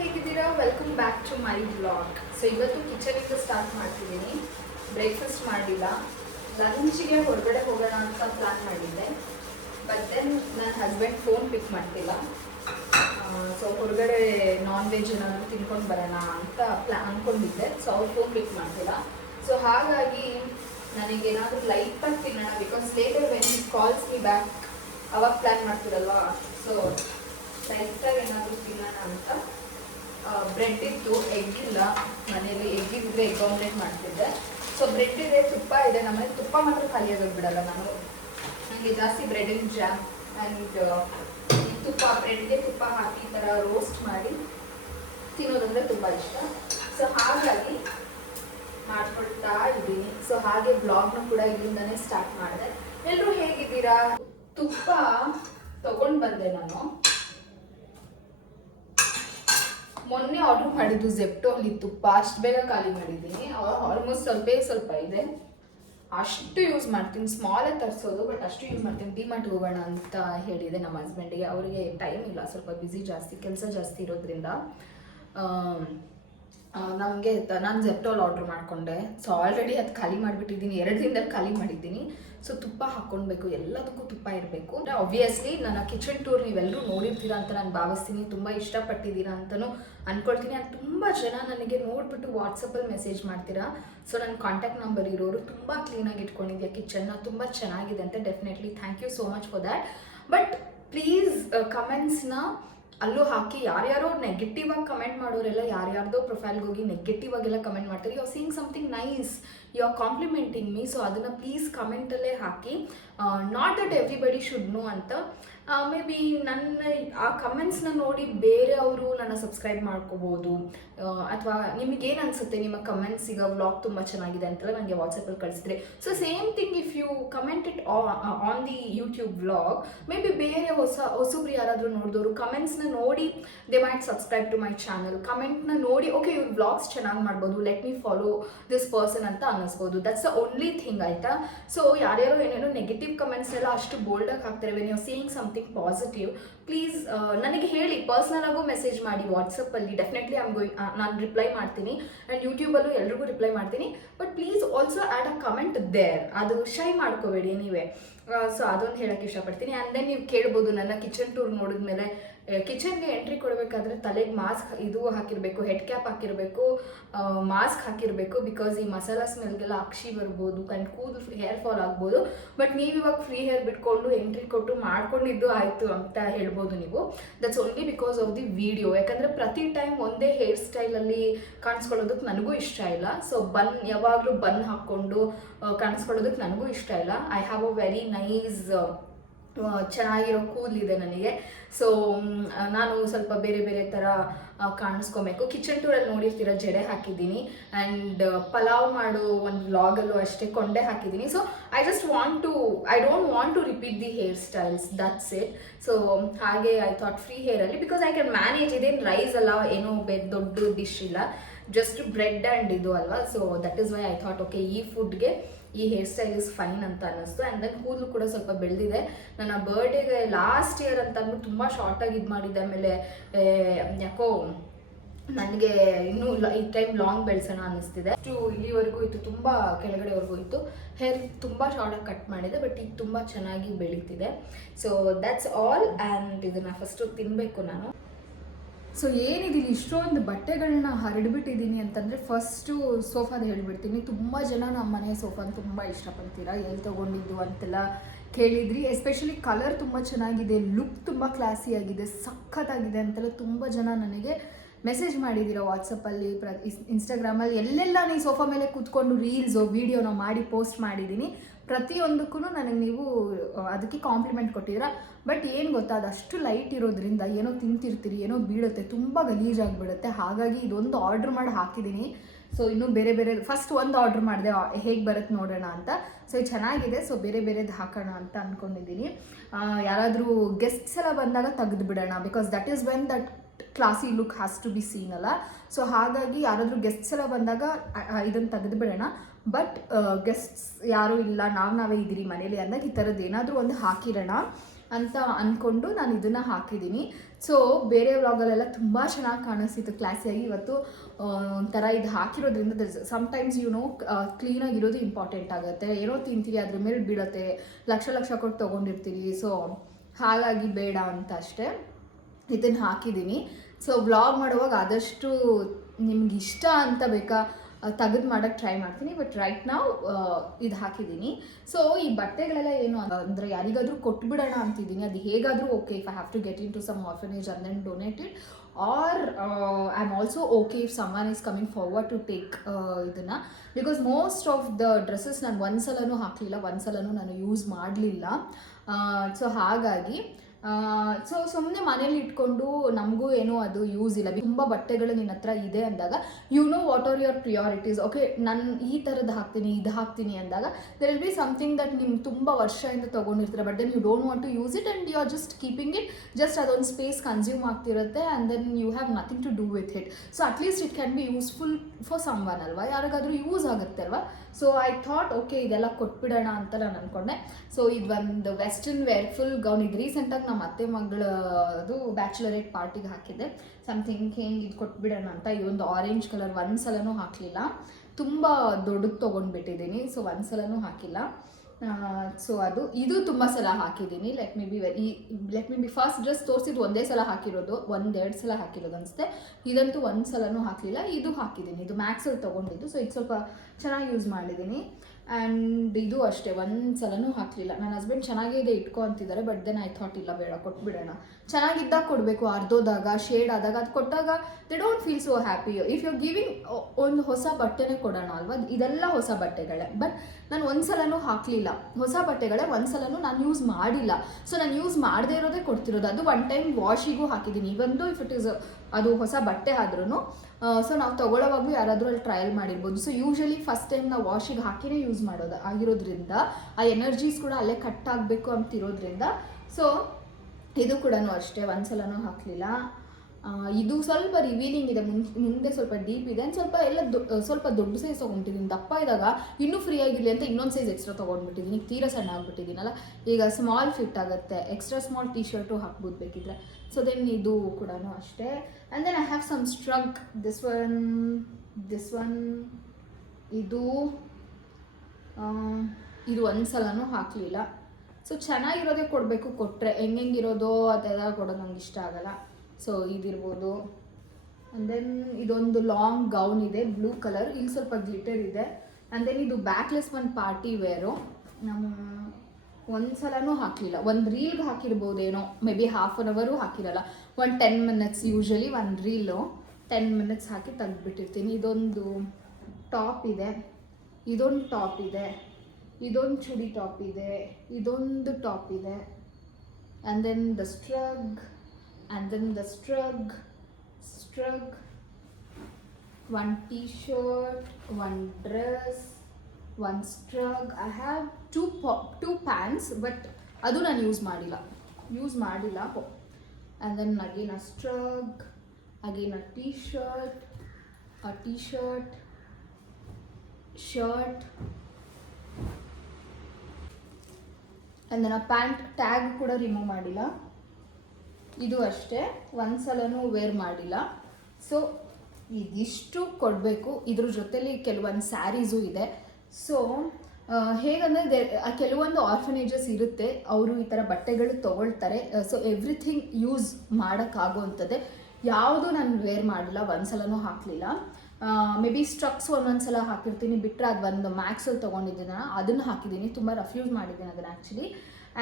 ಹೇಗಿದ್ದೀರಾ? Welcome back to my blog. So ಇವತ್ತು ಕಿಚನಿಂದ ಸ್ಟಾರ್ಟ್ ಮಾಡ್ತಿದ್ದೀನಿ. ಬ್ರೇಕ್ಫಾಸ್ಟ್ ಮಾಡಿಲ್ಲ, ಲಂಚಿಗೆ ಹೊರಗಡೆ ಹೋಗೋಣ ಅಂತ ಪ್ಲಾನ್ ಮಾಡಿದ್ದೆ. ಬಟ್ ದೆನ್ ನನ್ನ ಹಸ್ಬೆಂಡ್ ಫೋನ್ ಪಿಕ್ ಮಾಡ್ತಿಲ್ಲ. ಸೊ ಹೊರಗಡೆ ನಾನ್ ವೆಜ್ ಏನಾದರೂ ತಿನ್ಕೊಂಡು ಬರೋಣ ಅಂತ ಅಂದ್ಕೊಂಡಿದ್ದೆ. ಸೊ ಅವ್ರು ಫೋನ್ ಪಿಕ್ ಮಾಡ್ತಿಲ್ಲ. ಸೊ ಹಾಗಾಗಿ ನನಗೇನಾದರೂ ಲೈಟಾಗಿ ತಿನ್ನೋಣ, because later when calls me back ಅವಾಗ ಪ್ಲ್ಯಾನ್ ಮಾಡ್ತಿರಲ್ವಾ. ಸೊ ಲೈಟಾಗಿ ಏನಾದರೂ ತಿನ್ನೋಣ ಅಂತ. ಬ್ರೆಡ್ ಇತ್ತು, ಎಗ್ ಇಲ್ಲ ಮನೇಲಿ. ಎಗ್ ಇದ್ದರೆ ಎಗ್ ಆಮ್ಲೆಟ್ ಮಾಡ್ತಿದ್ದೆ. ಸೊ ಬ್ರೆಡ್ ಇದೆ, ತುಪ್ಪ ಇದೆ. ನಮ್ಮನೆ ತುಪ್ಪ ಮಾತ್ರ ಖಾಲಿಯಾಗೋದು ಬಿಡಲ್ಲ ನಾನು. ನನಗೆ ಜಾಸ್ತಿ ಬ್ರೆಡಿನ ಜಾಮ್ ಆ್ಯಂಡ್ ತುಪ್ಪ, ಬ್ರೆಡ್ಗೆ ತುಪ್ಪ ಹಾಕಿ ಈ ಥರ ರೋಸ್ಟ್ ಮಾಡಿ ತಿನ್ನೋದಂದರೆ ತುಂಬ ಇಷ್ಟ. ಸೊ ಹಾಗಾಗಿ ಮಾಡ್ಕೊಳ್ತಾ ಇದ್ದೀನಿ. ಸೊ ಹಾಗೆ ಬ್ಲಾಗ್ನ ಕೂಡ ಇಲ್ಲಿಂದನೇ ಸ್ಟಾರ್ಟ್ ಮಾಡಿದೆ. ಎಲ್ಲರೂ ಹೇಗಿದ್ದೀರಾ? ತುಪ್ಪ ತಗೊಂಡು ಬಂದೆ ನಾನು. ಮೊನ್ನೆ ಆರ್ಡರ್ ಮಾಡಿದ್ದು ಜೆಪ್ಟೋಲಿ ತುಪ್ಪ. ಅಷ್ಟು ಬೇಗ ಖಾಲಿ ಮಾಡಿದ್ದೀನಿ. ಆಲ್ಮೋಸ್ಟ್ ಸ್ವಲ್ಪ ಇದೆ. ಅಷ್ಟು ಯೂಸ್ ಮಾಡ್ತೀನಿ. ಸ್ಮಾಲೇ ತರಿಸೋದು, ಬಟ್ ಅಷ್ಟು ಯೂಸ್ ಮಾಡ್ತೀನಿ. ಡಿಮಾರ್ಟ್ಗೆ ಹೋಗೋಣ ಅಂತ ಹೇಳಿದೆ ನಮ್ಮ ಹಸ್ಬೆಂಡಿಗೆ. ಅವರಿಗೆ ಟೈಮ್ ಇಲ್ಲ, ಸ್ವಲ್ಪ ಬ್ಯುಸಿ ಜಾಸ್ತಿ, ಕೆಲಸ ಜಾಸ್ತಿ ಇರೋದ್ರಿಂದ ನಮಗೆ ನಾನು ಜೆಪ್ಟೋಲ್ ಆರ್ಡ್ರ್ ಮಾಡಿಕೊಂಡೆ. ಸೊ ಆಲ್ರೆಡಿ ಅದು ಖಾಲಿ ಮಾಡಿಬಿಟ್ಟಿದ್ದೀನಿ. 2 ದಿನದಲ್ಲಿ ಖಾಲಿ ಮಾಡಿದ್ದೀನಿ. ಸೊ ತುಪ್ಪ ಹಾಕ್ಕೊಳ್ಬೇಕು, ಎಲ್ಲದಕ್ಕೂ ತುಪ್ಪ ಇರಬೇಕು. ಆಬ್ವಿಯಸ್ಲಿ ನನ್ನ ಕಿಚನ್ ಟೂರ್ ನೀವೆಲ್ಲರೂ ನೋಡಿರ್ತೀರಾ ಅಂತ ನಾನು ಭಾವಿಸ್ತೀನಿ. ತುಂಬ ಇಷ್ಟಪಟ್ಟಿದ್ದೀರಾ ಅಂತಲೂ ಅಂದ್ಕೊಳ್ತೀನಿ. ಅದು ತುಂಬ ಜನ ನನಗೆ ನೋಡಿಬಿಟ್ಟು ವಾಟ್ಸಪ್ಪಲ್ಲಿ ಮೆಸೇಜ್ ಮಾಡ್ತೀರಾ. ಸೊ ನನ್ನ ಕಾಂಟ್ಯಾಕ್ಟ್ ನಂಬರ್ ಇರೋರು ತುಂಬ ಕ್ಲೀನಾಗಿ ಇಟ್ಕೊಂಡಿದ್ಯಾ ಕಿಚನ್ನ, ತುಂಬ ಚೆನ್ನಾಗಿದೆ ಅಂತ. Definitely thank you so much for that. But please ಕಮೆಂಟ್ಸ್ನ ಅಲ್ಲೂ ಹಾಕಿ. ಯಾರ್ಯಾರೋ ನೆಗೆಟಿವ್ ಆಗಿ ಕಮೆಂಟ್ ಮಾಡೋರೆಲ್ಲ ಯಾರ್ಯಾರ್ದೋ ಪ್ರೊಫೈಲ್ಗೆ ಹೋಗಿ ನೆಗೆಟಿವ್ ಆಗಿಲ್ಲ ಕಮೆಂಟ್ ಮಾಡ್ತಾರೆ. You are seeing something nice, you are complimenting me. So ಅದನ್ನು ಪ್ಲೀಸ್ ಕಮೆಂಟಲ್ಲೇ ಹಾಕಿ. Not that everybody should know ಅಂತ. ಮೇ ಬಿ ನನ್ನ ಆ ಕಮೆಂಟ್ಸ್ನ ನೋಡಿ ಬೇರೆಯವರು ನನ್ನ ಸಬ್ಸ್ಕ್ರೈಬ್ ಮಾಡ್ಕೋಬೋದು. ಅಥವಾ ನಿಮಗೇನು ಅನಿಸುತ್ತೆ ನಿಮ್ಮ ಕಮೆಂಟ್ಸ್, ಈಗ ವ್ಲಾಗ್ ತುಂಬ ಚೆನ್ನಾಗಿದೆ ಅಂತೆಲ್ಲ ನನಗೆ ವಾಟ್ಸಪ್ಪಲ್ಲಿ ಕಳಿಸಿದ್ರೆ. So same thing if you comment it on the YouTube vlog, maybe ಬೇರೆ ಹೊಸಬ್ರು ಯಾರಾದರೂ ನೋಡಿದವರು ಕಮೆಂಟ್ಸ್ನ ನೋಡಿ they might subscribe to my channel. ಕಮೆಂಟ್ನ ನೋಡಿ ಓಕೆ ಇವ್ರು ವ್ಲಾಗ್ಸ್ ಚೆನ್ನಾಗಿ ಮಾಡ್ಬೋದು, let me follow this person ಅಂತ ಅನ್ನಿಸ್ಬೋದು. ದಟ್ಸ್ ದ ಓನ್ಲಿ ಥಿಂಗ್, ಆಯಿತಾ? ಸೊ ಯಾರ್ಯಾರೋ ಏನೇನೋ ನೆಗೆಟಿವ್ ಕಮೆಂಟ್ಸ್ ಎಲ್ಲ ಅಷ್ಟು ಬೋಲ್ಡಾಗಿ ಹಾಕ್ತಾರೆ. When you are seeing something positive, please ನನಗೆ ಹೇಳಿ, ಪರ್ಸ್ನಲ್ ಆಗು ಮೆಸೇಜ್ ಮಾಡಿ ವಾಟ್ಸಪ್ಪಲ್ಲಿ. ಡೆಫಿನೆಟ್ಲಿ ನಾನು ರಿಪ್ಲೈ ಮಾಡ್ತೀನಿ. ಆ್ಯಂಡ್ ಯೂಟ್ಯೂಬಲ್ಲೂ ಎಲ್ರಿಗೂ ರಿಪ್ಲೈ ಮಾಡ್ತೀನಿ. But please also add a comment there. ಅದು ಶೈ ಮಾಡ್ಕೋಬೇಡಿ ನೀವೇ. ಸೊ ಅದೊಂದು ಹೇಳೋಕ್ಕೆ ಇಷ್ಟಪಡ್ತೀನಿ. ಆ್ಯಂಡ್ ದೆನ್ ನೀವು ಕೇಳ್ಬೋದು, ನನ್ನ ಕಿಚನ್ ಟೂರ್ ನೋಡಿದ್ಮೇಲೆ ಕಿಚನ್ಗೆ ಎಂಟ್ರಿ ಕೊಡಬೇಕಾದ್ರೆ ತಲೆಗೆ ಮಾಸ್ಕ್ ಇದು ಹಾಕಿರಬೇಕು, ಹೆಡ್ ಕ್ಯಾಪ್ ಹಾಕಿರಬೇಕು, ಮಾಸ್ಕ್ ಹಾಕಿರಬೇಕು. ಬಿಕಾಸ್ ಈ ಮಸಾಲ ಸ್ಮೆಲ್ಗೆಲ್ಲ ಅಕ್ಷಿ ಬರ್ಬೋದು ಆ್ಯಂಡ್ ಕೂದಲು ಹೇರ್ ಫಾಲ್ ಆಗ್ಬೋದು. ಬಟ್ ನೀವು ಇವಾಗ ಫ್ರೀ ಹೇರ್ ಬಿಟ್ಕೊಂಡು ಎಂಟ್ರಿ ಕೊಟ್ಟು ಮಾಡ್ಕೊಂಡಿದ್ದು ಆಯಿತು ಅಂತ ಹೇಳ್ಬೋದು ನೀವು. That's only because of the video. ಯಾಕಂದರೆ ಪ್ರತಿ ಟೈಮ್ ಒಂದೇ ಹೇರ್ ಸ್ಟೈಲಲ್ಲಿ ಕಾಣಿಸ್ಕೊಳ್ಳೋದಕ್ಕೆ ನನಗೂ ಇಷ್ಟ ಇಲ್ಲ. ಸೊ ಯಾವಾಗಲೂ ಬನ್ ಹಾಕ್ಕೊಂಡು ಕಾಣಿಸ್ಕೊಳ್ಳೋದಕ್ಕೆ ನನಗೂ ಇಷ್ಟ ಇಲ್ಲ. I have a very nice ಚೆನ್ನಾಗಿರೋ ಕೂದಲಿದೆ ನನಗೆ. ಸೊ ನಾನು ಸ್ವಲ್ಪ ಬೇರೆ ಬೇರೆ ಥರ ಕಾಣಿಸ್ಕೊಬೇಕು. ಕಿಚನ್ ಟೂರಲ್ಲಿ ನೋಡಿರ್ತೀರ ಜಡೆ ಹಾಕಿದ್ದೀನಿ. ಆ್ಯಂಡ್ ಪಲಾವ್ ಮಾಡೋ ಒಂದು ವ್ಲಾಗಲ್ಲೂ ಅಷ್ಟೇ ಕೊಂಡೆ ಹಾಕಿದ್ದೀನಿ. So I don't want to repeat the hairstyles, that's it. So ಹಾಗೆ ಐ ಥಾಟ್ ಫ್ರೀ ಹೇರಲ್ಲಿ, ಬಿಕಾಸ್ ಐ ಕ್ಯಾನ್ ಮ್ಯಾನೇಜ್. ಇದೇನು ರೈಸ್ ಅಲ್ಲ, ಏನೋ ದೊಡ್ಡ ಡಿಶ್ ಇಲ್ಲ, ಜಸ್ಟ್ ಬ್ರೆಡ್ ಆ್ಯಂಡ್ ಇದು ಅಲ್ವಾ. So that is why I thought okay ಈ ಫುಡ್ಗೆ ಈ ಹೇರ್ ಸ್ಟೈಲ್ ಇಸ್ ಫೈನ್ ಅಂತ ಅನ್ನಿಸ್ತು. ಆ್ಯಂಡ್ ದೆನ್ ಕೂದಲು ಕೂಡ ಸ್ವಲ್ಪ ಬೆಳೆದಿದೆ. ನನ್ನ ಬರ್ಡೇಗೆ ಲಾಸ್ಟ್ ಇಯರ್ ಅಂತ ಅಂದ್ಬಿಟ್ಟು ತುಂಬ ಶಾರ್ಟಾಗಿ ಇದು ಮಾಡಿದ್ದೆ. ಆಮೇಲೆ ಯಾಕೋ ನನಗೆ ಇನ್ನೂ ಈ ಟೈಮ್ ಲಾಂಗ್ ಬೆಳೆಸೋಣ ಅನ್ನಿಸ್ತಿದೆ. ಅಷ್ಟು ಇಲ್ಲಿವರೆಗೂ ಇತ್ತು, ತುಂಬ ಕೆಳಗಡೆವರೆಗೂ ಇತ್ತು. ಹೇರ್ ತುಂಬ ಶಾರ್ಟಾಗಿ ಕಟ್ ಮಾಡಿದೆ, ಬಟ್ ಈಗ ತುಂಬ ಚೆನ್ನಾಗಿ ಬೆಳೀತಿದೆ. So that's all. ಆ್ಯಂಡ್ ಇದನ್ನು ಫಸ್ಟು ತಿನ್ನಬೇಕು ನಾನು. ಸೊ ಏನಿದಿಲ್ಲ, ಇಷ್ಟೊಂದು ಬಟ್ಟೆಗಳನ್ನ ಹರಡ್ಬಿಟ್ಟಿದ್ದೀನಿ ಅಂತಂದರೆ ಫಸ್ಟು ಸೋಫಾದ ಹೇಳ್ಬಿಡ್ತೀನಿ. ತುಂಬ ಜನ ನಮ್ಮ ಮನೆ ಸೋಫಾನ ತುಂಬ ಇಷ್ಟಪಡ್ತೀರಾ, ಎಲ್ಲಿ ತೊಗೊಂಡಿದ್ದು ಅಂತೆಲ್ಲ ಕೇಳಿದ್ರಿ. ಎಸ್ಪೆಷಲಿ ಕಲರ್ ತುಂಬ ಚೆನ್ನಾಗಿದೆ, ಲುಕ್ ತುಂಬ ಕ್ಲಾಸಿಯಾಗಿದೆ, ಸಖತ್ತಾಗಿದೆ ಅಂತೆಲ್ಲ ತುಂಬ ಜನ ನನಗೆ ಮೆಸೇಜ್ ಮಾಡಿದ್ದೀರಾ ವಾಟ್ಸಪ್ಪಲ್ಲಿ, ಇನ್ಸ್ಟಾಗ್ರಾಮಲ್ಲಿ. ಎಲ್ಲೆಲ್ಲ ನೀವು ಸೋಫಾ ಮೇಲೆ ಕೂತ್ಕೊಂಡು ರೀಲ್ಸು ವೀಡಿಯೋನ ಮಾಡಿ ಪೋಸ್ಟ್ ಮಾಡಿದ್ದೀನಿ. ಪ್ರತಿಯೊಂದಕ್ಕೂ ನನಗೆ ನೀವು ಅದಕ್ಕೆ ಕಾಂಪ್ಲಿಮೆಂಟ್ ಕೊಟ್ಟಿದ್ದೀರಾ. ಬಟ್ ಏನು ಗೊತ್ತಾ, ಅದಷ್ಟು ಲೈಟ್ ಇರೋದ್ರಿಂದ ಏನೋ ತಿಂತಿರ್ತೀರಿ, ಏನೋ ಬೀಳುತ್ತೆ, ತುಂಬ ಗಲೀಜಾಗಿಬಿಡುತ್ತೆ. ಹಾಗಾಗಿ ಇದೊಂದು ಆರ್ಡ್ರ್ ಮಾಡಿ ಹಾಕಿದ್ದೀನಿ. ಸೊ ಇನ್ನೂ ಬೇರೆ ಫಸ್ಟ್ ಒಂದು ಆರ್ಡ್ರ್ ಮಾಡಿದೆ, ಹೇಗೆ ಬರುತ್ತೆ ನೋಡೋಣ ಅಂತ. ಸೊ ಇದು ಚೆನ್ನಾಗಿದೆ. ಸೊ ಬೇರೆದು ಹಾಕೋಣ ಅಂತ ಅಂದ್ಕೊಂಡಿದ್ದೀನಿ. ಯಾರಾದರೂ ಗೆಸ್ಟ್ಸ್ ಎಲ್ಲ ಬಂದಾಗ ತೆಗೆದು ಬಿಡೋಣ, because that is when that classy look has to be seen ಅಲ್ಲ. ಸೊ ಹಾಗಾಗಿ ಯಾರಾದರೂ ಗೆಸ್ಟ್ಸ್ ಎಲ್ಲ ಬಂದಾಗ ಇದನ್ನು ತೆಗೆದು ಬಿಡೋಣ. ಬಟ್ ಗೆಸ್ಟ್ಸ್ ಯಾರೂ ಇಲ್ಲ, ನಾವೇ ಇದ್ದೀರಿ ಮನೇಲಿ ಅಂದಾಗ ಈ ಥರದ್ದು ಏನಾದರೂ ಒಂದು ಹಾಕಿರೋಣ ಅಂತ ಅಂದ್ಕೊಂಡು ನಾನು ಇದನ್ನು ಹಾಕಿದ್ದೀನಿ. ಸೊ ಬೇರೆ ವ್ಲಾಗಲ್ಲೆಲ್ಲ ತುಂಬ ಚೆನ್ನಾಗಿ ಕಾಣಿಸ್ತಿತ್ತು ಕ್ಲಾಸಿಯಾಗಿ. ಇವತ್ತು ಒಂಥರ ಇದು ಹಾಕಿರೋದ್ರಿಂದ ಸಮ್ಟೈಮ್ಸ್ ಕ್ಲೀನಾಗಿರೋದು ಇಂಪಾರ್ಟೆಂಟ್ ಆಗುತ್ತೆ. ಏನೋ ತಿಂತೀರಿ ಅದ್ರ ಮೇಲೆ ಬೀಳುತ್ತೆ, ಲಕ್ಷ ಲಕ್ಷ ಕೊಟ್ಟು ತೊಗೊಂಡಿರ್ತೀರಿ. ಸೊ ಹಾಗಾಗಿ ಬೇಡ ಅಂತ ಅಷ್ಟೇ ಇದನ್ನು ಹಾಕಿದ್ದೀನಿ. ಸೊ ವ್ಲಾಗ್ ಮಾಡುವಾಗ ಆದಷ್ಟು ನಿಮ್ಗೆ ಇಷ್ಟ ಅಂತ ಬೇಕಾ ತೆಗೆದು ಮಾಡೋಕ್ಕೆ ಟ್ರೈ ಮಾಡ್ತೀನಿ. ಬಟ್ ರೈಟ್ ನಾವು ಇದು ಹಾಕಿದ್ದೀನಿ. ಸೊ ಈ ಬಟ್ಟೆಗಳೆಲ್ಲ ಏನು ಅಂದರೆ ಯಾರಿಗಾದರೂ ಕೊಟ್ಬಿಡೋಣ ಅಂತಿದ್ದೀನಿ. ಅದು ಹೇಗಾದರೂ okay, if I have to get into some orphanage and then donate it, or I am also okay if someone is coming forward to take ಇದನ್ನು. Because most of the dresses ನಾನು ಒಂದ್ಸಲನೂ ಹಾಕಲಿಲ್ಲ, ಒಂದ್ಸಲನೂ ನಾನು use ಮಾಡಲಿಲ್ಲ. So ಹಾಗಾಗಿ ಸುಮ್ಮನೆ ಮನೇಲಿ ಇಟ್ಕೊಂಡು ನಮಗೂ ಏನೋ ಅದು ಯೂಸ್ ಇಲ್ಲ. ತುಂಬ ಬಟ್ಟೆಗಳು ನಿನ್ನ ಹತ್ರ ಇದೆ ಅಂದಾಗ you know what are your priorities. Okay, ನಾನು ಈ ಥರದ್ದು ಹಾಕ್ತೀನಿ, ಇದು ಹಾಕ್ತೀನಿ ಅಂದಾಗ there will be something that ನಿಮ್ಗೆ ತುಂಬ ವರ್ಷದಿಂದ ತೊಗೊಂಡಿರ್ತೀರ, but then you don't want to use it and you are just keeping it. Just ಅದೊಂದು ಸ್ಪೇಸ್ ಕನ್ಸ್ಯೂಮ್ ಆಗ್ತಿರುತ್ತೆ and then you have nothing to do with it. So at least it can be useful for someone ಅಲ್ವಾ, ಯಾರಿಗಾದ್ರೂ use ಆಗುತ್ತೆ ಅಲ್ವಾ. So I thought okay ಇದೆಲ್ಲ ಕೊಟ್ಬಿಡೋಣ ಅಂತ ನಾನು ಅಂದ್ಕೊಂಡೆ. ಸೊ ಇದು ಒಂದು ವೆಸ್ಟರ್ನ್ ವೇರ್ ಫುಲ್ ಗೌನ್. ಇದು ರೀಸೆಂಟಾಗಿ ನಮ್ಮ ಅತ್ತೆ ಮಗಳದು ಬ್ಯಾಚುಲರೇಟ್ ಪಾರ್ಟಿಗೆ ಹಾಕಿದ್ದೆ. ಸಮಥಿಂಗ್ ಹಿಂಗೆ ಇದು ಕೊಟ್ಬಿಡೋಣ ಅಂತ. ಇದೊಂದು ಆರೆಂಜ್ ಕಲರ್ ಒಂದ್ಸಲನೂ ಹಾಕಲಿಲ್ಲ, ತುಂಬ ದೊಡ್ಡದು ತೊಗೊಂಡ್ಬಿಟ್ಟಿದ್ದೀನಿ. ಸೊ ಒಂದ್ಸಲನೂ ಹಾಕಿಲ್ಲ. ಸೊ ಇದು ತುಂಬ ಸಲ ಹಾಕಿದ್ದೀನಿ. Let me B first dress ತೋರಿಸಿದ್ದು ಒಂದೇ ಸಲ ಹಾಕಿರೋದು, 1-2 ಸಲ ಹಾಕಿರೋದು ಅನಿಸುತ್ತೆ. ಇದಂತೂ ಒಂದು ಸಲನೂ ಹಾಕಲಿಲ್ಲ. ಇದು ಹಾಕಿದ್ದೀನಿ, ಇದು ಮ್ಯಾಕ್ಸಲ್ಲಿ ತೊಗೊಂಡಿದ್ದು. ಸೊ ಇದು ಸ್ವಲ್ಪ ಚೆನ್ನಾಗಿ ಯೂಸ್ ಮಾಡಿದ್ದೀನಿ. ಆ್ಯಂಡ್ ಇದು ಅಷ್ಟೇ ಒಂದು ಸಲನೂ ಹಾಕಲಿಲ್ಲ. ನನ್ನ ಹಸ್ಬೆಂಡ್ ಚೆನ್ನಾಗೇ ಇದೆ ಇಟ್ಕೊ ಅಂತಿದ್ದಾರೆ, ಬಟ್ ದೆನ್ ಐ ಥಾಟ್ ಇಲ್ಲ ಬೇಡ ಕೊಟ್ಬಿಡೋಣ. ಚೆನ್ನಾಗಿದ್ದಾಗ ಕೊಡಬೇಕು, ಅರ್ಧೋದಾಗ ಶೇಡ್ ಆದಾಗ ಅದು ಕೊಟ್ಟಾಗ they don't feel so happy. If you giving ಒಂದು ಹೊಸ ಬಟ್ಟೆನೇ ಕೊಡೋಣ ಅಲ್ವಾ, ಇದೆಲ್ಲ ಹೊಸ ಬಟ್ಟೆಗಳೇ. ಬಟ್ ನಾನು ಒಂದು ಸಲನೂ ಹಾಕಲಿಲ್ಲ, ಹೊಸ ಬಟ್ಟೆಗಳೇ ಒಂದು ಸಲನೂ ನಾನು ಯೂಸ್ ಮಾಡಿಲ್ಲ. ಸೊ ನಾನು ಯೂಸ್ ಮಾಡದೇ ಇರೋದೇ ಕೊಡ್ತಿರೋದು. ಅದು ಒನ್ ಟೈಮ್ ವಾಶಿಗೂ ಹಾಕಿದ್ದೀನಿ. ಇವಂದು ಇಫ್ ಇಟ್ ಈಸ್ ಅದು ಹೊಸ ಬಟ್ಟೆ ಆದ್ರೂ ಸೊ ನಾವು ತೊಗೊಳ್ಳೋವಾಗೂ ಯಾರಾದರೂ ಅಲ್ಲಿ ಟ್ರಯಲ್ ಮಾಡಿರ್ಬೋದು. ಸೊ ಯೂಶಲಿ ಫಸ್ಟ್ ಟೈಮ್ ನಾವು ವಾಶಿಗೆ ಹಾಕಿನೇ ಯೂಸ್ ಮಾಡೋದು ಆಗಿರೋದ್ರಿಂದ ಆ ಎನರ್ಜೀಸ್ ಕೂಡ ಅಲ್ಲೇ ಕಟ್ ಆಗಬೇಕು ಅಂತಿರೋದ್ರಿಂದ ಸೊ ಇದು ಕೂಡ ಅಷ್ಟೇ ಒಂದು ಸಲನೂ ಹಾಕಲಿಲ್ಲ. ಇದು ಸ್ವಲ್ಪ ರಿವೀಲಿಂಗ್ ಇದೆ, ಮುಂದೆ ಸ್ವಲ್ಪ ಡೀಪ್ ಇದೆ. ಸ್ವಲ್ಪ ಎಲ್ಲ ಸ್ವಲ್ಪ ದೊಡ್ಡ ಸೈಜ್ ತೊಗೊಂಡಿದ್ದೀನಿ. ದಪ್ಪ ಇದ್ದಾಗ ಇನ್ನೂ ಫ್ರೀ ಆಗಿರಲಿ ಅಂತ ಇನ್ನೊಂದು ಸೈಜ್ ಎಕ್ಸ್ಟ್ರಾ ತೊಗೊಂಡ್ಬಿಟ್ಟಿದ್ದೀನಿ. ತೀರಾ ಸಣ್ಣ ಆಗಿಬಿಟ್ಟಿದ್ದೀನಲ್ಲ, ಈಗ ಸ್ಮಾಲ್ ಫಿಟ್ ಆಗುತ್ತೆ. ಎಕ್ಸ್ಟ್ರಾ ಸ್ಮಾಲ್ ಟೀ ಶರ್ಟು ಹಾಕ್ಬೋದು ಬೇಕಿದ್ರೆ. ಸೊ ದೆನ್ ಇದು ಕೂಡ ಅಷ್ಟೇ. And then I have some shrug. This one ಇದು ಒಂದು ಸಲನೂ ಹಾಕಲಿಲ್ಲ. ಸೊ ಚೆನ್ನಾಗಿರೋದೇ ಕೊಡಬೇಕು, ಕೊಟ್ಟರೆ ಹೆಂಗಿರೋದೋ ಅದೆಲ್ಲ ಕೊಡೋದು ನಂಗೆ ಇಷ್ಟ ಆಗಲ್ಲ. ಸೊ ಇದಿರ್ಬೋದು. ಆ್ಯಂಡ್ ದೆನ್ ಇದೊಂದು ಲಾಂಗ್ ಗೌನ್ ಇದೆ, ಬ್ಲೂ ಕಲರ್, ಇಲ್ಲಿ ಸ್ವಲ್ಪ ಗ್ಲಿಟರ್ ಇದೆ. ಆ್ಯಂಡ್ ದೆನ್ ಇದು ಬ್ಯಾಕ್ಲೆಸ್ ಒಂದು ಪಾರ್ಟಿ ವೇರು. ಒಂದು ಸಲನೂ ಹಾಕಲಿಲ್ಲ. ಒಂದು ರೀಲ್ಗೆ ಹಾಕಿರ್ಬೋದೇನೋ, ಮೇ ಬಿ ಹಾಫ್ ಆನ್ ಅವರು ಹಾಕಿರಲ್ಲ, 10 ಮಿನಿಟ್ಸ್ ಯೂಶಲಿ ಒಂದು ರೀಲು 10 ಮಿನಿಟ್ಸ್ ಹಾಕಿ ತೆಗೆದ್ಬಿಟ್ಟಿರ್ತೀನಿ. ಇದೊಂದು ಟಾಪ್ ಇದೆ, ಇದೊಂದು ಟಾಪ್ ಇದೆ, ಇದೊಂದು ಚೂಡಿ ಟಾಪ್ ಇದೆ, ಇದೊಂದು ಟಾಪ್ ಇದೆ. And then the shrug, and then the strug, one t-shirt, one dress, one strug. I have two pants, but adu ನಾನು ಯೂಸ್ ಮಾಡಿಲ್ಲ. And then again a strug, again a t-shirt, shirt, and then a pant tag ಕೂಡ remove ಮಾಡಿಲ್ಲ. ಇದು ಅಷ್ಟೇ, ಒಂದು ಸಲನೂ wear ಮಾಡಿಲ್ಲ. So ಇದಿಷ್ಟು ಕೊಡಬೇಕು. ಇದ್ರ ಜೊತೆಲಿ ಕೆಲವೊಂದು ಸ್ಯಾರೀಸು ಇದೆ. ಸೊ ಹೇಗಂದರೆ ಕೆಲವೊಂದು ಆರ್ಫನೇಜಸ್ ಇರುತ್ತೆ, ಅವರು ಈ ಥರ ಬಟ್ಟೆಗಳು ತೊಗೊಳ್ತಾರೆ. ಸೊ ಎವ್ರಿಥಿಂಗ್ ಯೂಸ್ ಮಾಡೋಕ್ಕಾಗೋವಂಥದ್ದೇ. ಯಾವುದು ನಾನು ವೇರ್ ಮಾಡಿಲ್ಲ, ಒಂದು ಸಲನೂ ಹಾಕಲಿಲ್ಲ. ಮೇ ಬಿ ಸ್ಟ್ರಕ್ಸ್ ಒಂದೊಂದು ಸಲ ಹಾಕಿರ್ತೀನಿ, ಬಿಟ್ಟರೆ ಅದು ಒಂದು ಮ್ಯಾಕ್ಸಲ್ಲಿ ತೊಗೊಂಡಿದ್ದೀನಿ, ಅದನ್ನು ಹಾಕಿದ್ದೀನಿ. ತುಂಬ ರಫ್ಯೂಸ್ ಮಾಡಿದ್ದೀನಿ ಅದನ್ನು ಆ್ಯಕ್ಚುಲಿ.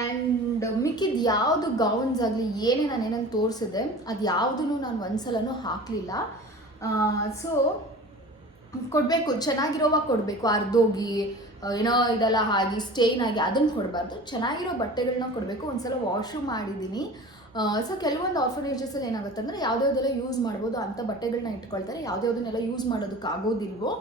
ಆ್ಯಂಡ್ ಮಿಕ್ಕಿದ್ದು ಯಾವುದು ಗೌನ್ಸ್ ಆಗಲಿ ಏನೇ ನಾನೇನಂಗೆ ತೋರಿಸಿದೆ ಅದು ಯಾವುದೂ ನಾನು ಒಂದು ಸಲನೂ ಹಾಕಲಿಲ್ಲ. ಸೊ ಕೊಡಬೇಕು, ಚೆನ್ನಾಗಿರೋವಾಗ ಕೊಡಬೇಕು. ಅರ್ಧೋಗಿ ಏನೋ ಇದೆಲ್ಲ ಆಗಿ ಸ್ಟೇನ್ ಆಗಿ ಅದನ್ನು ಕೊಡಬಾರ್ದು. ಚೆನ್ನಾಗಿರೋ ಬಟ್ಟೆಗಳನ್ನ ಕೊಡಬೇಕು. ಒಂದು ಸಲ ವಾಶು ಮಾಡಿದ್ದೀನಿ. ಸೊ ಕೆಲವೊಂದು ಆರ್ಫನೇಜಸಲ್ಲಿ ಏನಾಗುತ್ತೆ ಅಂದರೆ ಯಾವುದ್ಯಾವುದೆಲ್ಲ ಯೂಸ್ ಮಾಡ್ಬೋದು ಅಂಥ ಬಟ್ಟೆಗಳನ್ನ ಇಟ್ಕೊಳ್ತಾರೆ. ಯಾವುದ್ಯಾವುದನ್ನೆಲ್ಲ ಯೂಸ್ ಮಾಡೋದಕ್ಕಾಗೋದಿಲ್ವೋ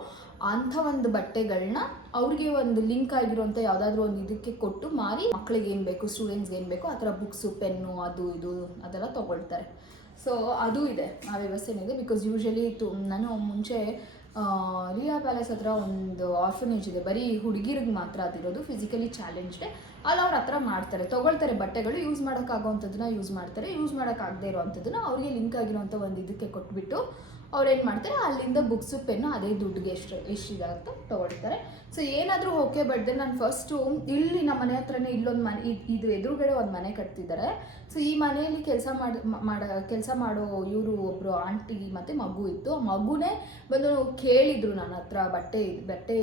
ಅಂಥ ಒಂದು ಬಟ್ಟೆಗಳನ್ನ ಅವ್ರಿಗೆ ಒಂದು ಲಿಂಕ್ ಆಗಿರೋಂಥ ಯಾವುದಾದ್ರೂ ಒಂದು ಇದಕ್ಕೆ ಕೊಟ್ಟು ಮಾರಿ ಮಕ್ಕಳಿಗೆ ಏನು ಬೇಕು, ಸ್ಟೂಡೆಂಟ್ಸ್ಗೆ ಏನು ಬೇಕು ಆ ಥರ ಬುಕ್ಸು, ಪೆನ್ನು, ಅದು ಇದು ಅದೆಲ್ಲ ತೊಗೊಳ್ತಾರೆ. ಸೊ ಅದು ಇದೆ, ಆ ವ್ಯವಸ್ಥೆನಿದೆ. ಬಿಕಾಸ್ ಯೂಶಲಿ ನಾನು ಮುಂಚೆ ರಿಯಾ ಪ್ಯಾಲೇಸ್ ಹತ್ರ ಒಂದು ಆರ್ಫನೇಜ್ ಇದೆ, ಬರೀ ಹುಡುಗಿರಿಗೆ ಮಾತ್ರ ಅದಿರೋದು, ಫಿಸಿಕಲಿ ಚಾಲೆಂಜ್ಡೆ. ಅಲ್ಲಿ ಅವ್ರ ಹತ್ರ ಮಾಡ್ತಾರೆ, ತೊಗೊಳ್ತಾರೆ ಬಟ್ಟೆಗಳು, ಯೂಸ್ ಮಾಡೋಕ್ಕಾಗೋವಂಥದ್ದನ್ನ ಯೂಸ್ ಮಾಡ್ತಾರೆ, ಯೂಸ್ ಮಾಡೋಕ್ಕಾಗದೇ ಇರೋವಂಥದ್ದನ್ನ ಅವ್ರಿಗೆ ಲಿಂಕ್ ಆಗಿರೋವಂಥ ಒಂದು ಇದಕ್ಕೆ ಕೊಟ್ಬಿಟ್ಟು ಅವ್ರು ಏನು ಮಾಡ್ತಾರೆ, ಅಲ್ಲಿಂದ ಬುಕ್ಸು ಪೆನ್ನು ಅದೇ ದುಡ್ಡಿಗೆ ಎಷ್ಟಿದಾಗುತ್ತೋ ತೊಗೊಳ್ತಾರೆ. ಸೊ ಏನಾದರೂ ಓಕೆ, ಬಟ್ ದೆನ್ ನಾನು ಫಸ್ಟು ಇಲ್ಲಿ ನಮ್ಮ ಮನೆ ಹತ್ರನೇ ಇಲ್ಲೊಂದು ಮನೆ, ಇದು ಎದುರುಗಡೆ ಒಂದು ಮನೆ ಕಟ್ತಿದ್ದಾರೆ. ಸೊ ಈ ಮನೆಯಲ್ಲಿ ಕೆಲಸ ಮಾಡೋ ಇವರು ಒಬ್ಬರು ಆಂಟಿ ಮತ್ತು ಮಗು ಇತ್ತು. ಆ ಮಗುನೇ ಬಂದು ಕೇಳಿದರು ನನ್ನ ಹತ್ರ ಬಟ್ಟೆ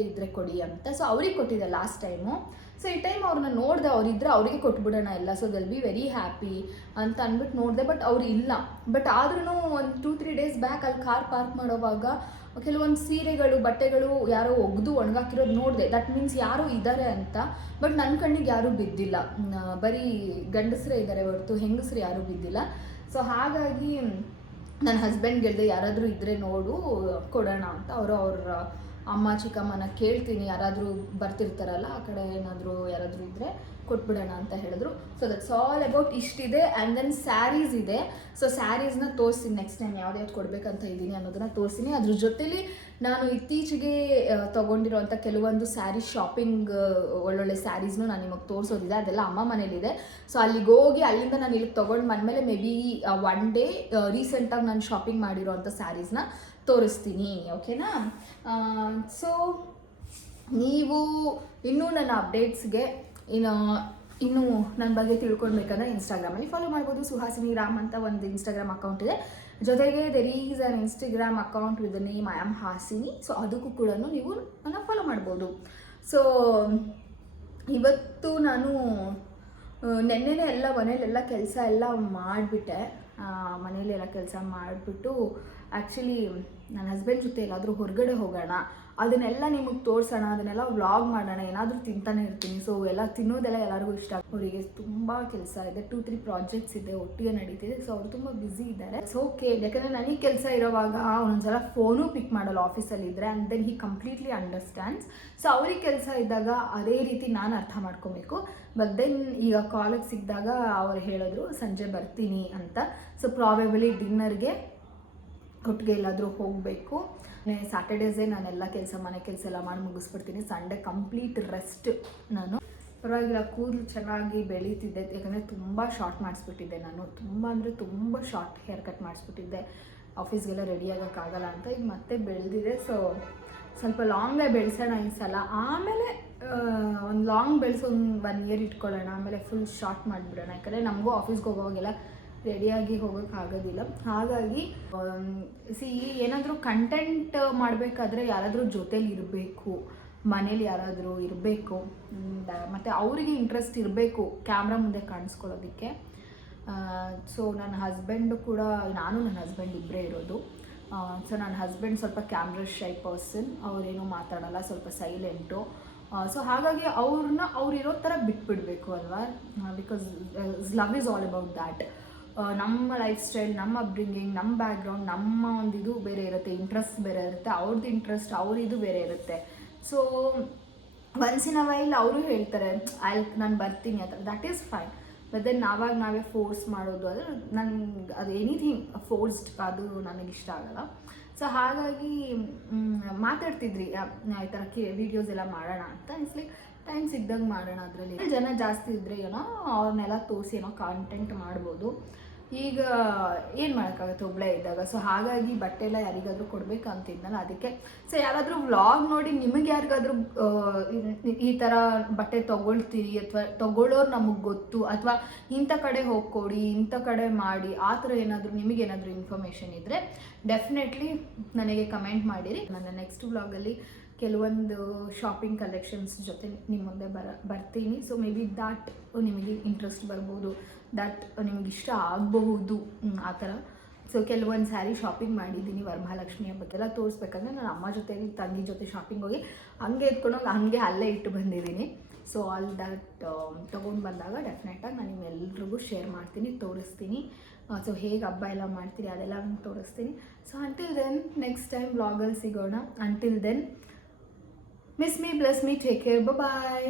ಇದ್ದರೆ ಕೊಡಿ ಅಂತ. ಸೊ ಅವ್ರಿಗೆ ಕೊಟ್ಟಿದ್ದೆ ಲಾಸ್ಟ್ ಟೈಮು. ಸೊ ಈ ಟೈಮ್ ಅವ್ರನ್ನ ನೋಡಿದೆ, ಅವರಿದ್ದರೆ ಅವರಿಗೆ ಕೊಟ್ಬಿಡೋಣ ಎಲ್ಲ, so they'll be very happy ಅಂತ ಅಂದ್ಬಿಟ್ಟು ನೋಡಿದೆ. ಬಟ್ ಅವ್ರು ಇಲ್ಲ. ಬಟ್ ಆದ್ರೂ ಒಂದು 2-3 ಡೇಸ್ ಬ್ಯಾಕ್ ಅಲ್ಲಿ ಕಾರ್ ಪಾರ್ಕ್ ಮಾಡೋವಾಗ ಕೆಲವೊಂದು ಸೀರೆಗಳು ಬಟ್ಟೆಗಳು ಯಾರೋ ಒಗೆದು ಒಣಗಾಕಿರೋದು ನೋಡಿದೆ. ದಟ್ ಮೀನ್ಸ್ ಯಾರು ಇದ್ದಾರೆ ಅಂತ. ಬಟ್ ನನ್ನ ಕಣ್ಣಿಗೆ ಯಾರೂ ಬಿದ್ದಿಲ್ಲ, ಬರೀ ಗಂಡಸರೇ ಇದ್ದಾರೆ ಹೊರತು ಹೆಂಗಸರು ಯಾರೂ ಬಿದ್ದಿಲ್ಲ. ಸೊ ಹಾಗಾಗಿ ನನ್ನ ಹಸ್ಬೆಂಡ್ಗೆ ಹೇಳಿದೆ, ಯಾರಾದರೂ ಇದ್ದರೆ ನೋಡು ಕೊಡೋಣ ಅಂತ. ಅವ್ರ ಅಮ್ಮ ಚಿಕ್ಕಮ್ಮನ ಕೇಳ್ತೀನಿ, ಯಾರಾದರೂ ಬರ್ತಿರ್ತಾರಲ್ಲ ಆ ಕಡೆ ಏನಾದರೂ ಯಾರಾದರೂ ಇದ್ದರೆ ಕೊಟ್ಬಿಡೋಣ ಅಂತ ಹೇಳಿದ್ರು. ಸೊ ದಟ್ಸ್ ಆಲ್ ಅಬೌಟ್ ಇಷ್ಟಿದೆ. ಆ್ಯಂಡ್ ದೆನ್ ಸ್ಯಾರೀಸ್ ಇದೆ. ಸೊ ಸ್ಯಾರೀಸ್ನ ತೋರಿಸ್ತೀನಿ ನೆಕ್ಸ್ಟ್ ಟೈಮ್ ಯಾವ್ದು ಕೊಡಬೇಕಂತ ಇದ್ದೀನಿ ಅನ್ನೋದನ್ನ ತೋರಿಸ್ತೀನಿ. ಅದ್ರ ಜೊತೆಲಿ ನಾನು ಇತ್ತೀಚೆಗೆ ತೊಗೊಂಡಿರೋಂಥ ಕೆಲವೊಂದು ಸ್ಯಾರಿ ಶಾಪಿಂಗ್ ಒಳ್ಳೊಳ್ಳೆ ಸ್ಯಾರೀಸ್ನು ನಾನು ನಿಮಗೆ ತೋರಿಸೋದಿದೆ. ಅದೆಲ್ಲ ಅಮ್ಮ ಮನೇಲಿದೆ. ಸೊ ಅಲ್ಲಿಗೆ ಹೋಗಿ ಅಲ್ಲಿಂದ ನಾನು ಇಲ್ಲಿಗೆ ತೊಗೊಂಡು ಬಂದಮೇಲೆ ಮೇ ಬಿ ಒನ್ ಡೇ ರೀಸೆಂಟಾಗಿ ನಾನು ಶಾಪಿಂಗ್ ಮಾಡಿರೋಂಥ ಸ್ಯಾರೀಸ್ನ ತೋರಿಸ್ತೀನಿ, ಓಕೆನಾ? ಸೊ ನೀವು ಇನ್ನೂ ನನ್ನ ಅಪ್ಡೇಟ್ಸ್ಗೆ ಇನ್ನೂ ನನ್ನ ಬಗ್ಗೆ ತಿಳ್ಕೊಳ್ಬೇಕಂದ್ರೆ ಇನ್ಸ್ಟಾಗ್ರಾಮಲ್ಲಿ ಫಾಲೋ ಮಾಡ್ಬೋದು. ಸುಹಾಸಿನಿ ರಾಮ್ ಅಂತ ಒಂದು ಇನ್ಸ್ಟಾಗ್ರಾಮ್ ಅಕೌಂಟ್ ಇದೆ. ಜೊತೆಗೆ there is an Instagram account with the name I am Hasini. So ಅದಕ್ಕೂ ಕೂಡ ನೀವು ನನ್ನ ಫಾಲೋ ಮಾಡ್ಬೋದು. ಸೊ ಇವತ್ತು ನಾನು ನೆನ್ನೆನೇ ಎಲ್ಲ ಮನೇಲೆಲ್ಲ ಕೆಲಸ ಎಲ್ಲ ಮಾಡಿಬಿಟ್ಟೆ. ಮನೇಲಿ ಎಲ್ಲ ಕೆಲಸ ಮಾಡಿಬಿಟ್ಟು ಆ್ಯಕ್ಚುಲಿ ನನ್ನ ಹಸ್ಬೆಂಡ್ ಜೊತೆ ಎಲ್ಲಾದರೂ ಹೊರಗಡೆ ಹೋಗೋಣ, ಅದನ್ನೆಲ್ಲ ನಿಮಗೆ ತೋರಿಸೋಣ, ಅದನ್ನೆಲ್ಲ ವ್ಲಾಗ್ ಮಾಡೋಣ, ಏನಾದರೂ ತಿಂತಾನೆ ಇರ್ತೀನಿ. ಸೊ ಎಲ್ಲ ತಿನ್ನೋದೆಲ್ಲ ಎಲ್ಲರಿಗೂ ಇಷ್ಟ. ಅವರಿಗೆ ತುಂಬ ಕೆಲಸ ಇದೆ, 2-3 ಪ್ರಾಜೆಕ್ಟ್ಸ್ ಇದೆ, ಒಟ್ಟಿಗೆ ನಡೀತಿದೆ. ಸೊ ಅವರು ತುಂಬ ಬ್ಯುಸಿ ಇದ್ದಾರೆ. ಸೊ ಓಕೆ, ಯಾಕಂದರೆ ನನಗೆ ಕೆಲಸ ಇರೋವಾಗ ಒಂದೊಂದ್ಸಲ ಫೋನು ಪಿಕ್ ಮಾಡಲ್ಲ ಆಫೀಸಲ್ಲಿ ಇದ್ದರೆ. And then he completely understands. So ಅವ್ರಿಗೆ ಕೆಲಸ ಇದ್ದಾಗ ಅದೇ ರೀತಿ ನಾನು ಅರ್ಥ ಮಾಡ್ಕೊಬೇಕು. ಬಟ್ ದೆನ್ ಈಗ ಕಾಲೇಜ್ ಸಿಕ್ಕಿದಾಗ ಅವ್ರು ಹೇಳಿದ್ರು ಸಂಜೆ ಬರ್ತೀನಿ ಅಂತ. ಸೊ ಪ್ರಾಬೆಬಲಿ ಡಿನ್ನರ್ಗೆ ಒಟ್ಟಿಗೆ ಎಲ್ಲಾದರೂ ಹೋಗಬೇಕು. ಸ್ಯಾಟರ್ಡೇಸೇ ನಾನೆಲ್ಲ ಮನೆ ಕೆಲಸ ಎಲ್ಲ ಮಾಡಿ ಮುಗಿಸ್ಬಿಡ್ತೀನಿ. Sunday complete rest. ನಾನು ಪರವಾಗಿಲ್ಲ, ಕೂದಲು ಚೆನ್ನಾಗಿ ಬೆಳೀತಿದ್ದೆ. ಯಾಕಂದರೆ ತುಂಬ ಶಾರ್ಟ್ ಮಾಡಿಸ್ಬಿಟ್ಟಿದ್ದೆ ನಾನು, ತುಂಬ ಅಂದರೆ ತುಂಬ ಶಾರ್ಟ್ ಹೇರ್ ಕಟ್ ಮಾಡಿಸ್ಬಿಟ್ಟಿದ್ದೆ. ಆಫೀಸ್ಗೆಲ್ಲ ರೆಡಿ ಆಗೋಕ್ಕಾಗಲ್ಲ ಅಂತ. ಈಗ ಮತ್ತೆ ಬೆಳೆದಿದೆ. ಸೊ ಸ್ವಲ್ಪ ಲಾಂಗೇ ಬೆಳೆಸೋಣ ಈ ಸಲ. ಆಮೇಲೆ ಒಂದು ಲಾಂಗ್ ಬೆಳೆಸೋ ಒಂದು 1 ಇಯರ್ ಇಟ್ಕೊಳ್ಳೋಣ, ಆಮೇಲೆ ಫುಲ್ ಶಾರ್ಟ್ ಮಾಡಿಬಿಡೋಣ. ಯಾಕಂದರೆ ನಮಗೂ ಆಫೀಸ್ಗೆ ಹೋಗೋವಾಗೆಲ್ಲ ರೆಡಿಯಾಗಿ ಹೋಗೋಕ್ಕಾಗೋದಿಲ್ಲ. ಹಾಗಾಗಿ ಏನಾದರೂ ಕಂಟೆಂಟ್ ಮಾಡಬೇಕಾದ್ರೆ ಯಾರಾದರೂ ಜೊತೇಲಿ ಇರಬೇಕು, ಮನೇಲಿ ಯಾರಾದರೂ ಇರಬೇಕು, ಮತ್ತು ಅವರಿಗೆ ಇಂಟ್ರೆಸ್ಟ್ ಇರಬೇಕು ಕ್ಯಾಮ್ರಾ ಮುಂದೆ ಕಾಣಿಸ್ಕೊಳ್ಳೋದಕ್ಕೆ. ಸೊ ನನ್ನ ಹಸ್ಬೆಂಡು ಕೂಡ, ನಾನು ನನ್ನ ಹಸ್ಬೆಂಡ್ ಇಬ್ಬರೇ ಇರೋದು. ಸೊ ನನ್ನ ಹಸ್ಬೆಂಡ್ ಸ್ವಲ್ಪ ಕ್ಯಾಮ್ರಾ ಶೈ ಪರ್ಸನ್, ಅವರೇನು ಮಾತಾಡಲ್ಲ, ಸ್ವಲ್ಪ ಸೈಲೆಂಟು. ಸೊ ಹಾಗಾಗಿ ಅವ್ರು ಇರೋ ಥರ ಬಿಟ್ಬಿಡಬೇಕು ಅಲ್ವಾ? Because love is all about that. ನಮ್ಮ ಲೈಫ್ ಸ್ಟೈಲ್, ನಮ್ಮ ಅಪ್ಬ್ರಿಂಗಿಂಗ್, ನಮ್ಮ ಬ್ಯಾಕ್ಗ್ರೌಂಡ್, ನಮ್ಮ ಒಂದು ಇದು ಬೇರೆ ಇರುತ್ತೆ, ಇಂಟ್ರೆಸ್ಟ್ ಬೇರೆ ಇರುತ್ತೆ, ಅವ್ರದ್ದು ಇಂಟ್ರೆಸ್ಟ್ ಇದು ಬೇರೆ ಇರುತ್ತೆ. So once in a while ಅವರು ಹೇಳ್ತಾರೆ ನಾನು ಬರ್ತೀನಿ ಅಂತ, that is fine. But then ನಾವೇ ಫೋರ್ಸ್ ಮಾಡೋದು, ಅದು ಎನಿಥಿಂಗ್ ಫೋರ್ಸ್ಡ್, ಅದು ನನಗಿಷ್ಟ ಆಗಲ್ಲ. ಸೊ ಹಾಗಾಗಿ ಮಾತಾಡ್ತಿದ್ರಿ ಈ ಥರ ವೀಡಿಯೋಸ್ ಎಲ್ಲ ಮಾಡೋಣ ಅಂತ. ಇಟ್ಸ್ ಲೈಕ್ ಟೈಮ್ ಸಿಗ್ದಂಗೆ ಮಾಡೋಣ. ಅದರಲ್ಲಿ ಜನ ಜಾಸ್ತಿ ಇದ್ದರೆ ಏನೋ ಅವ್ರನ್ನೆಲ್ಲ ತೋರಿಸಿ ಏನೋ ಕಾಂಟೆಂಟ್ ಮಾಡ್ಬೋದು. ಈಗ ಏನು ಮಾಡೋಕ್ಕಾಗುತ್ತೆ ಒಬ್ಬಳೇ ಇದ್ದಾಗ. ಸೊ ಹಾಗಾಗಿ ಬಟ್ಟೆ ಎಲ್ಲ ಯಾರಿಗಾದರೂ ಕೊಡಬೇಕಂತಿದ್ನಲ್ಲ, ಅದಕ್ಕೆ. ಸೊ ಯಾರಾದರೂ ವ್ಲಾಗ್ ನೋಡಿ ನಿಮಗೆ ಯಾರಿಗಾದರೂ ಈ ಥರ ಬಟ್ಟೆ ತೊಗೊಳ್ತೀರಿ ಅಥವಾ ತೊಗೊಳ್ಳೋರು ನಮಗೆ ಗೊತ್ತು, ಅಥವಾ ಇಂಥ ಕಡೆ ಹೋಗ್ಕೊಡಿ, ಇಂಥ ಕಡೆ ಮಾಡಿ, ಆ ಥರ ಏನಾದರೂ ನಿಮಗೇನಾದರೂ ಇನ್ಫಾರ್ಮೇಷನ್ ಇದ್ದರೆ ಡೆಫಿನೆಟ್ಲಿ ನನಗೆ ಕಮೆಂಟ್ ಮಾಡಿರಿ. ನನ್ನ ನೆಕ್ಸ್ಟ್ ವ್ಲಾಗಲ್ಲಿ ಕೆಲವೊಂದು ಶಾಪಿಂಗ್ ಕಲೆಕ್ಷನ್ಸ್ ಜೊತೆ ನಿಮ್ಮ ಮುಂದೆ ಬರ್ತೀನಿ. ಸೊ ಮೇ ಬಿ ದಾಟ್ ನಿಮಗೆ ಇಂಟ್ರೆಸ್ಟ್ ಬರ್ಬೋದು, ದಾಟ್ ನಿಮ್ಗೆ ಇಷ್ಟ ಆಗಬಹುದು ಆ ಥರ. ಸೊ ಕೆಲವೊಂದು ಸ್ಯಾರಿ ಶಾಪಿಂಗ್ ಮಾಡಿದ್ದೀನಿ ವರಮಹಾಲಕ್ಷ್ಮಿ ಹಬ್ಬಕ್ಕೆಲ್ಲ ತೋರಿಸ್ಬೇಕಂದ್ರೆ ನಾನು ಅಮ್ಮ ಜೊತೆ ತಂಗಿ ಜೊತೆ ಶಾಪಿಂಗ್ ಹೋಗಿ ಹಂಗೆ ಎತ್ಕೊಂಡೋಗಿ ಹಂಗೆ ಅಲ್ಲೇ ಇಟ್ಟು ಬಂದಿದ್ದೀನಿ. ಸೊ ಆಲ್ ದ್ಯಾಟ್ ತೊಗೊಂಡು ಬಂದಾಗ ಡೆಫಿನೆಟಾಗಿ ನಾನು ನಿಮ್ಮೆಲ್ರಿಗೂ ಶೇರ್ ಮಾಡ್ತೀನಿ, ತೋರಿಸ್ತೀನಿ. ಸೊ ಹೇಗೆ ಹಬ್ಬ ಎಲ್ಲ ಮಾಡ್ತೀರಿ ಅದೆಲ್ಲ ನಾನು ತೋರಿಸ್ತೀನಿ. So until then next time ವ್ಲಾಗಲ್ಲಿ ಸಿಗೋಣ. Until then miss me, bless me, take care, ಬಾಯ್.